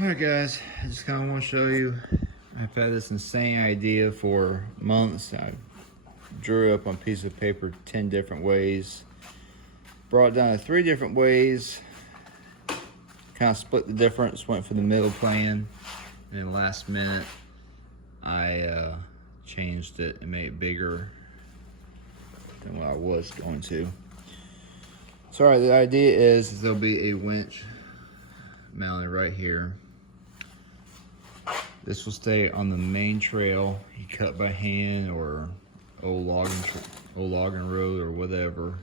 Alright guys, I just kind of want to show you, I've had this insane idea for months. I drew up on a piece of paper 10 different ways, brought it down to 3 different ways, kind of split the difference, went for the middle plan, and then last minute I changed it and made it bigger than what I was going to. So alright, the idea is there'll be a winch mounted right here. This will stay on the main trail you cut by hand or old logging road or whatever.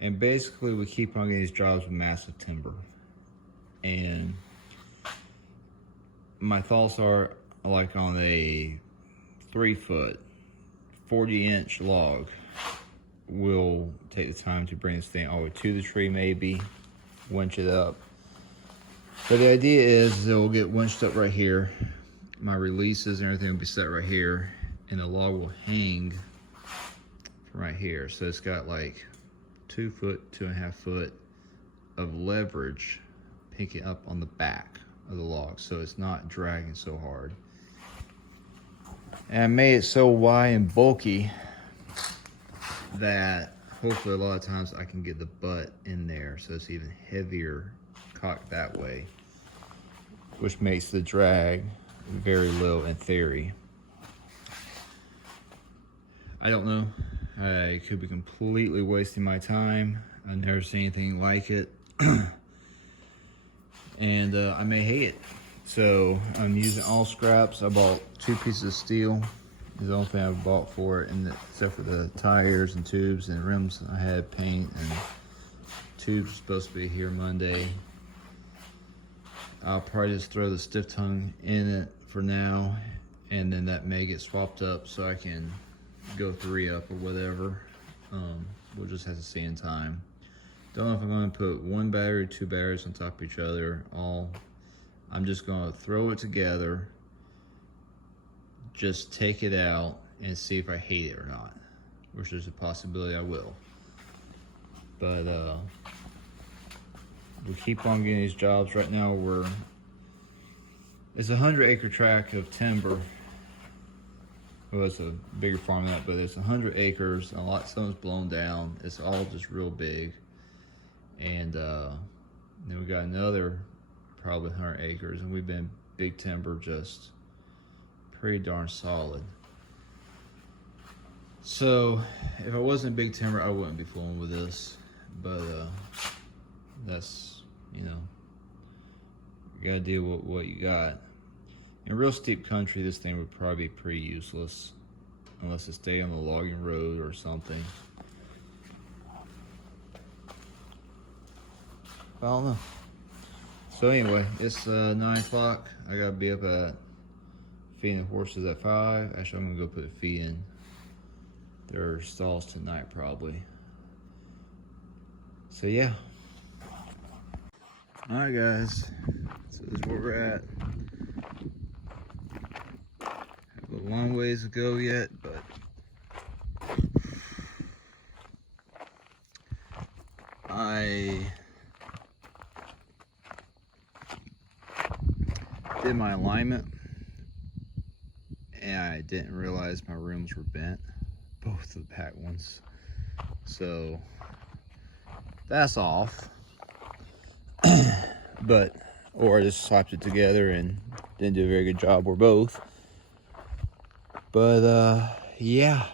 And basically we keep on getting these jobs with massive timber. And my thoughts are like on a 3-foot, 40-inch log. We'll take the time to bring this thing all the way to the tree, maybe winch it up. But the idea is it will get winched up right here. My releases and everything will be set right here, and the log will hang from right here. So it's got like 2 foot, 2.5 foot of leverage picking up on the back of the log, so it's not dragging so hard. And I made it so wide and bulky that hopefully a lot of times I can get the butt in there, so it's even heavier cocked that way, which makes the drag very low in theory. I don't know, I could be completely wasting my time. I've never seen anything like it. And I may hate it. So I'm using all scraps. I bought 2 pieces of steel. It's the only thing I've bought for it, and except for the tires and tubes and rims. I had paint, and tubes are supposed to be here Monday. I'll probably just throw the stiff tongue in it for now, and then that may get swapped up so I can go 3 up or whatever. We'll just have to see in time. Don't know if I'm going to put 1 battery or 2 batteries on top of each other. I'm just going to throw it together, just take it out and see if I hate it or not, which there's a possibility I will. But we keep on getting these jobs. Right now it's a 100-acre tract of timber. Well, it's a bigger farm than that, but it's 100 acres. A lot, some is blown down. It's all just real big. And then we got another probably 100 acres, and we've been big timber, just pretty darn solid. So if I wasn't big timber, I wouldn't be fooling with this. But that's, you know, you gotta deal with what you got. In real steep country, this thing would probably be pretty useless unless it stayed on the logging road or something. I don't know. So anyway, it's 9 o'clock. I gotta be up at feeding the horses at 5. Actually, I'm gonna go put a feed in their stalls tonight probably. So yeah. Alright guys, so this is where we're at. Have a long ways to go yet, but I did my alignment and I didn't realize my rooms were bent, both of the back ones. So that's off. Or I just slapped it together and didn't do a very good job, or both. But yeah.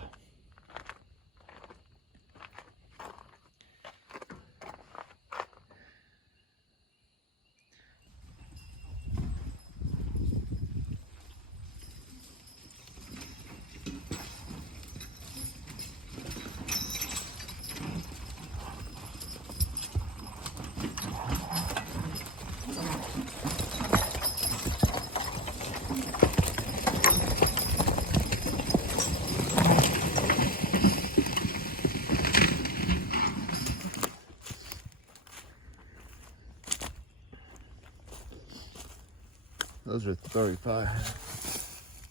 Those are 35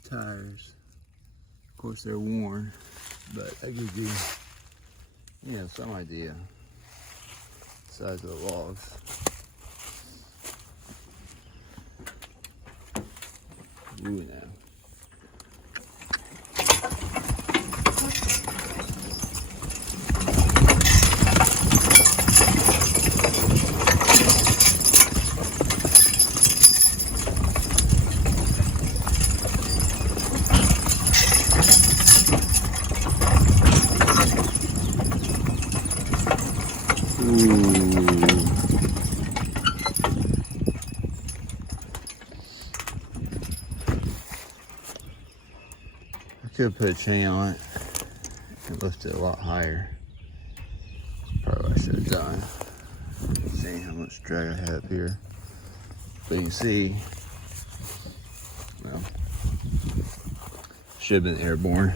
tires. Of course they're worn, but that gives you, you know, some idea the size of the logs. Ooh, now. I could put a chain on it and lift it a lot higher. Probably what I should have done. See how much drag I have here. But you can see, well, should have been airborne.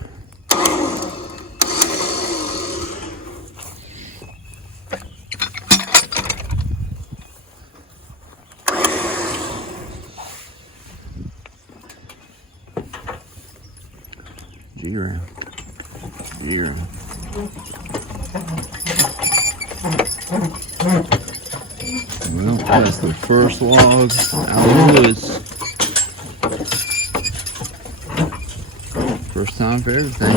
G-ram. G-ram. Well, that's the first log out of the woods. First time for everything.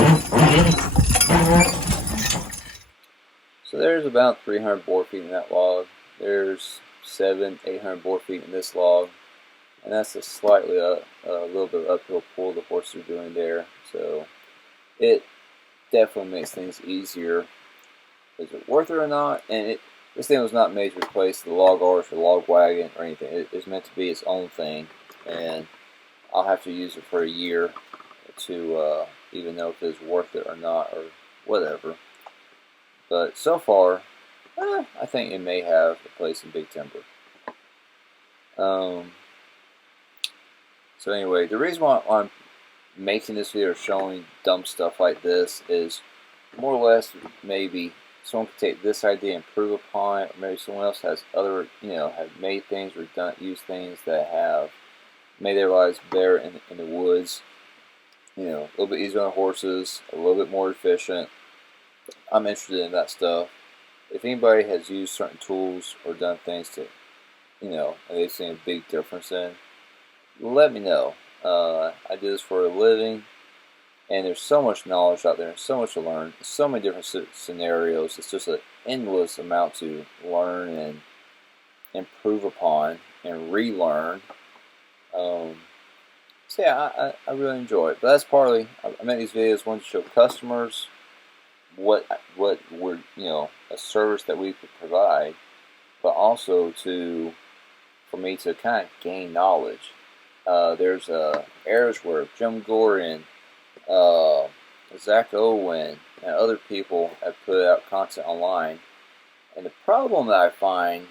So there's about 300 board feet in that log. There's 700-800 board feet in this log. And that's a slightly a little bit of uphill pull the horses are doing there. So it definitely makes things easier. Is it worth it or not? And this thing was not made to replace the log arch or log wagon or anything. It's meant to be its own thing, and I'll have to use it for a year to even know if it's worth it or not or whatever. But so far, I think it may have a place in big timber. So anyway, the reason why I'm making this video showing dumb stuff like this is more or less maybe someone could take this idea and improve upon it, or maybe someone else has other, have made things or used things that have made their lives better in the woods. A little bit easier on the horses, a little bit more efficient. I'm interested in that stuff. If anybody has used certain tools or done things to, and they've seen a big difference in, let me know. I do this for a living, and there's so much knowledge out there, so much to learn, so many different scenarios. It's just an endless amount to learn and improve upon and relearn. So yeah, I really enjoy it. But that's partly, I make these videos, one to show customers what we're, a service that we could provide, but also for me to kind of gain knowledge. There's areas where Jim Gore and Zach Owen and other people have put out content online, and the problem that I find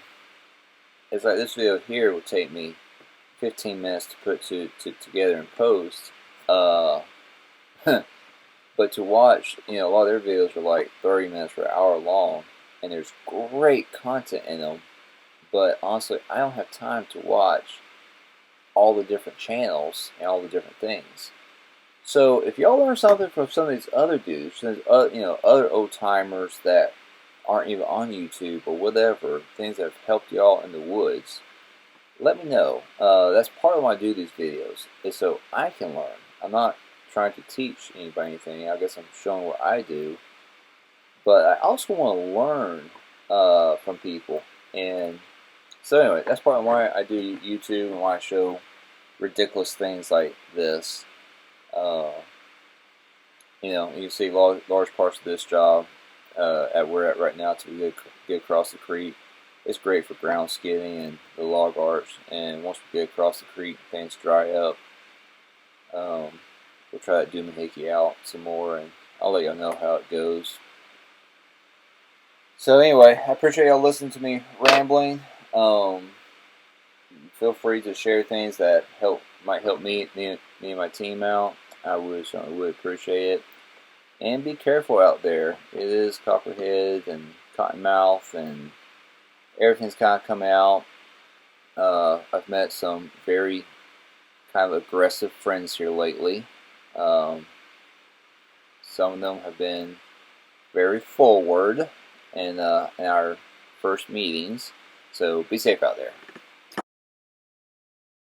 is like this video here will take me 15 minutes to put together and post, but to watch, a lot of their videos are like 30 minutes or an hour long, and there's great content in them, but honestly I don't have time to watch all the different channels and all the different things. So if y'all learn something from some of these other dudes, other old timers that aren't even on YouTube or whatever, things that have helped y'all in the woods, let me know. That's part of why I do these videos, is so I can learn. I'm not trying to teach anybody anything. I guess I'm showing what I do, but I also want to learn from people. And so anyway, that's part of why I do YouTube and why I show ridiculous things like this. You can see large parts of this job at where we're at right now till we get across the creek. It's great for ground skidding and the log arch, and once we get across the creek, things dry up. We'll try that doohickey out some more, and I'll let y'all know how it goes. So anyway, I appreciate y'all listening to me rambling. Feel free to share things that might help me and my team out. I certainly would appreciate it. And be careful out there. It is copperhead and cottonmouth, and everything's kind of coming out. I've met some very kind of aggressive friends here lately. Some of them have been very forward in our first meetings. So be safe out there.